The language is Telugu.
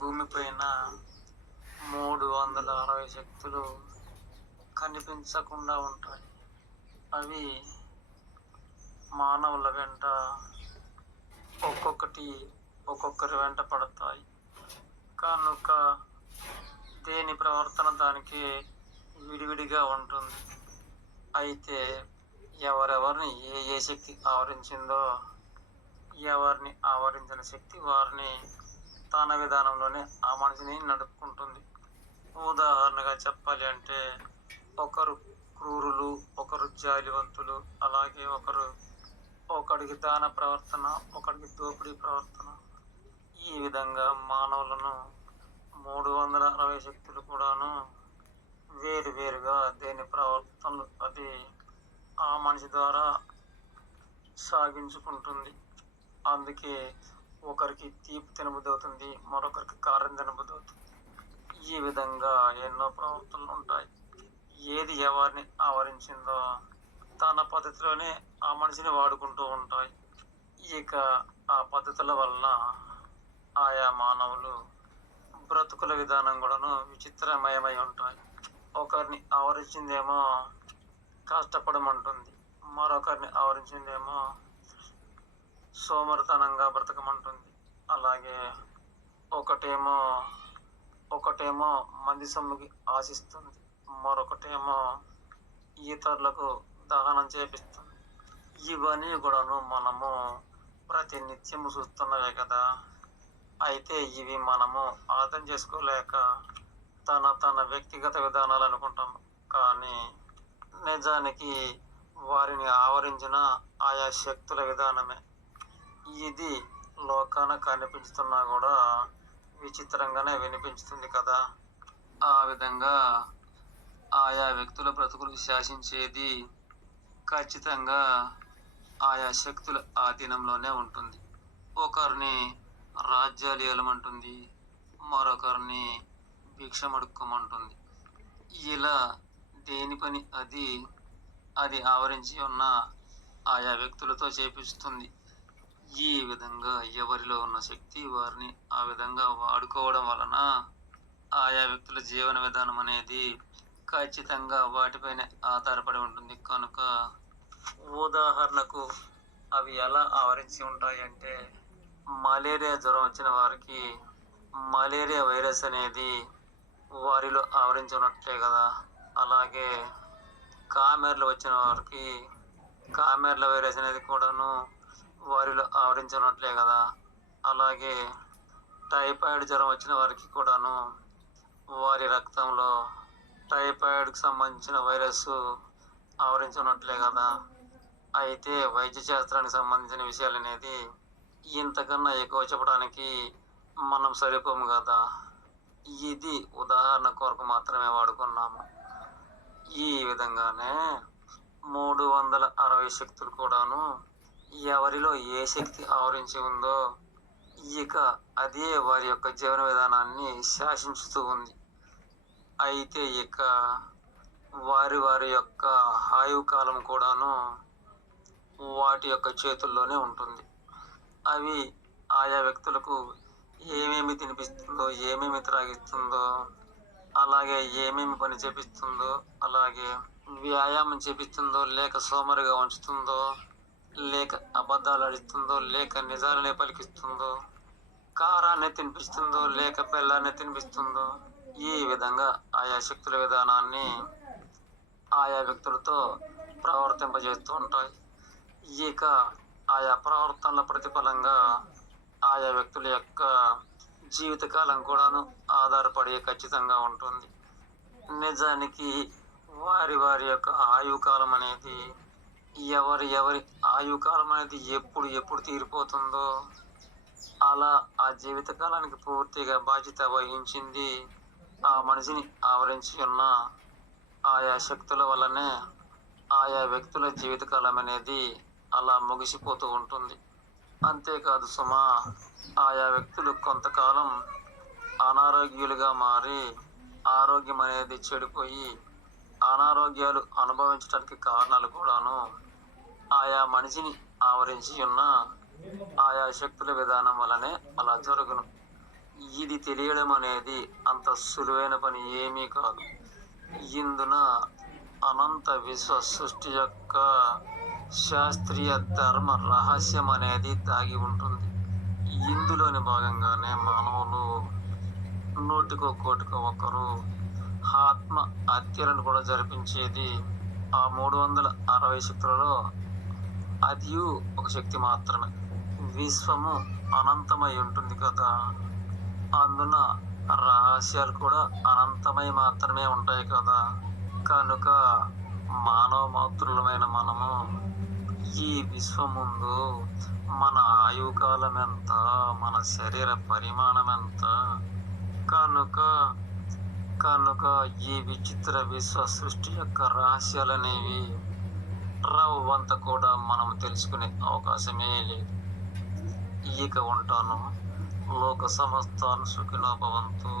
భూమిపైన 360 శక్తులు కనిపించకుండా ఉంటాయి. అవి మానవుల వెంట ఒక్కొక్కరి వెంట పడతాయి. కనుక దేని ప్రవర్తన దానికి విడివిడిగా ఉంటుంది. అయితే ఎవరెవరిని ఏ శక్తి ఆవరించిందో, ఎవరిని ఆవరించిన శక్తి వారిని తన విధానంలోనే ఆ మనిషిని నడుపుకుంటుంది. ఉదాహరణగా చెప్పాలి అంటే, ఒకరు క్రూరులు, ఒకరు జాలివంతులు, అలాగే ఒకడికి దాన ప్రవర్తన, ఒకడికి దోపిడీ ప్రవర్తన. ఈ విధంగా మానవులను 360 శక్తులు కూడాను వేరువేరుగా దేని ప్రవర్తనలు అది ఆ మనిషి ద్వారా సాగించుకుంటుంది. అందుకే ఒకరికి తీపి తినబుద్ధి అవుతుంది, మరొకరికి కారం తినబుద్ధి అవుతుంది. ఈ విధంగా ఎన్నో ప్రవర్తనలు ఉంటాయి. ఏది ఎవరిని ఆవరించిందో తన పద్ధతిలోనే ఆ మనిషిని వాడుకుంటూ ఉంటాయి. ఇక ఆ పద్ధతుల వలన ఆయా మానవులు బ్రతుకుల విధానం కూడాను విచిత్రమయమై ఉంటాయి. ఒకరిని ఆవరించిందేమో కష్టపడమంటుంది, మరొకరిని ఆవరించిందేమో సోమరితనంగా బ్రతకమంటుంది. అలాగే ఒకటేమో మంది సొమ్ముకి ఆశిస్తుంది, మరొకటేమో ఇతరులకు దహనం చేపిస్తుంది. ఇవన్నీ కూడాను మనము ప్రతినిత్యము చూస్తున్నవే కదా. అయితే ఇవి మనము అర్థం చేసుకోలేక తన వ్యక్తిగత విధానాలు అనుకుంటాం. కానీ నిజానికి వారిని ఆవరించిన ఆయా శక్తుల విధానమే. ఇది లోకాన కనిపించుతున్నా కూడా విచిత్రంగానే వినిపించుతుంది కదా. ఆ విధంగా ఆయా వ్యక్తుల బ్రతుకులు శాసించేది ఖచ్చితంగా ఆయా శక్తుల ఆధీనంలోనే ఉంటుంది. ఒకరిని రాజ్యాలు ఏలమంటుంది, మరొకరిని భిక్షమడుక్కోమంటుంది. ఇలా దేని పని అది ఆవరించి ఉన్న ఆయా వ్యక్తులతో చేపిస్తుంది. ఈ విధంగా ఎవరిలో ఉన్న శక్తి వారిని ఆ విధంగా వాడుకోవడం వలన ఆయా వ్యక్తుల జీవన విధానం అనేది ఖచ్చితంగా వాటిపైనే ఆధారపడి ఉంటుంది. కనుక ఉదాహరణకు అవి ఎలా ఆవరించి ఉంటాయి అంటే, మలేరియా జ్వరం వచ్చిన వారికి మలేరియా వైరస్ అనేది వారిలో ఆవరించి ఉన్నట్లే కదా. అలాగే కామెర్లు వచ్చిన వారికి కామెర్ల వైరస్ అనేది కూడాను వారిలో ఆవరించి ఉన్నట్లే కదా. అలాగే టైఫాయిడ్ జ్వరం వచ్చిన వారికి కూడాను వారి రక్తంలో టైఫాయిడ్కి సంబంధించిన వైరస్ ఆవరించి ఉన్నట్లే కదా. అయితే వైద్య శాస్త్రానికి సంబంధించిన విషయాలు అనేది ఇంతకన్నా ఎక్కువ చెప్పడానికి మనం సరిపోము కదా. ఇది ఉదాహరణ కొరకు మాత్రమే వాడుకున్నాము. ఈ విధంగానే 360 శక్తులు కూడాను ఎవరిలో ఏ శక్తి ఆవరించి ఉందో ఇక అదే వారి యొక్క జీవన విధానాన్ని శాసించుతూ ఉంది. అయితే ఇక వారి యొక్క ఆయువు కాలం కూడాను వాటి యొక్క చేతుల్లోనే ఉంటుంది. అవి ఆయా వ్యక్తులకు ఏమేమి తినిపిస్తుందో, ఏమేమి త్రాగిస్తుందో, అలాగే ఏమేమి పని చేపిస్తుందో, అలాగే వ్యాయామం చేపిస్తుందో, లేక సోమరిగా ఉంచుతుందో, లేక అబద్ధాలు ఆడిస్తుందో, లేక నిజాలనే పలికిస్తుందో, కారాన్ని తినిపిస్తుందో, లేక బెల్లాన్ని తినిపిస్తుందో, ఈ విధంగా ఆయా శక్తుల విధానాన్ని ఆయా వ్యక్తులతో ప్రవర్తింపజేస్తూ ఉంటాయి. ఇక ఆయా ప్రవర్తనల ప్రతిఫలంగా ఆయా వ్యక్తుల యొక్క జీవితకాలం కూడాను ఆధారపడి ఖచ్చితంగా ఉంటుంది. నిజానికి వారి యొక్క ఆయుకాలం అనేది ఎవరి ఆయుకాలం అనేది ఎప్పుడు తీరిపోతుందో అలా ఆ జీవితకాలానికి పూర్తిగా బాధ్యత వహించింది ఆ మనిషిని ఆవరించి ఉన్న ఆయా శక్తుల వల్లనే ఆయా వ్యక్తుల జీవితకాలం అనేది అలా ముగిసిపోతూ ఉంటుంది. అంతేకాదు సుమా, ఆయా వ్యక్తులు కొంతకాలం అనారోగ్యులుగా మారి ఆరోగ్యం అనేది చెడిపోయి అనారోగ్యాలు అనుభవించడానికి కారణాలు కూడాను ఆయా మనిషిని ఆవరించి ఉన్న ఆయా శక్తుల విధానం వల్లనే అలా జరుగును. ఇది తెలియడం అనేది అంత సులువైన పని ఏమీ కాదు. ఇందున అనంత విశ్వ సృష్టి యొక్క శాస్త్రీయ ధర్మ రహస్యం అనేది దాగి ఉంటుంది. ఇందులోని భాగంగానే మానవులు నూటికో కోటికో ఒకరు ఆత్మ హత్యలను కూడా జరిపించేది. ఆ 360 శక్తులలో అది ఒక శక్తి మాత్రమే. విశ్వము అనంతమై ఉంటుంది కదా, అందున రహస్యాలు కూడా అనంతమై మాత్రమే ఉంటాయి కదా. కనుక మానవ మాతృలమైన మనము ఈ విశ్వం ముందు మన ఆయుకాలం ఎంత, మన శరీర పరిమాణం ఎంత, కనుక కనుక ఈ విచిత్ర విశ్వ సృష్టి యొక్క రహస్యాలనేవి రవ్వంత కూడా మనం తెలుసుకునే అవకాశమే లేదు. ఇక ఉంటాను. లోక సమస్తాను సుఖినో భవంతు.